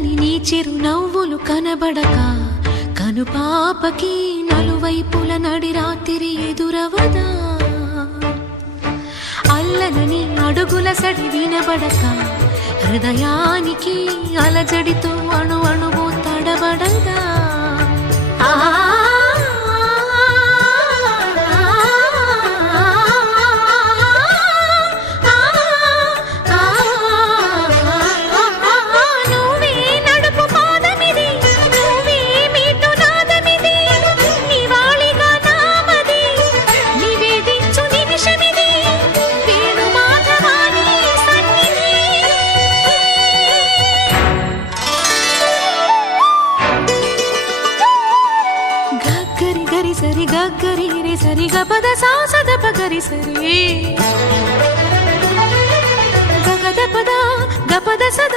చల్లని నీ చిరు నవ్వులు కనబడక కనుపాపకి నలువైపుల నడి రాత్రి ఎదురవదా అల్లనని అడుగుల సడి వినబడక హృదయానికి అలజడితో అణు అణువు తడబడదా సరి గరి రే సరి గపద సాసద పగరి సరి గగద పద గపద సదా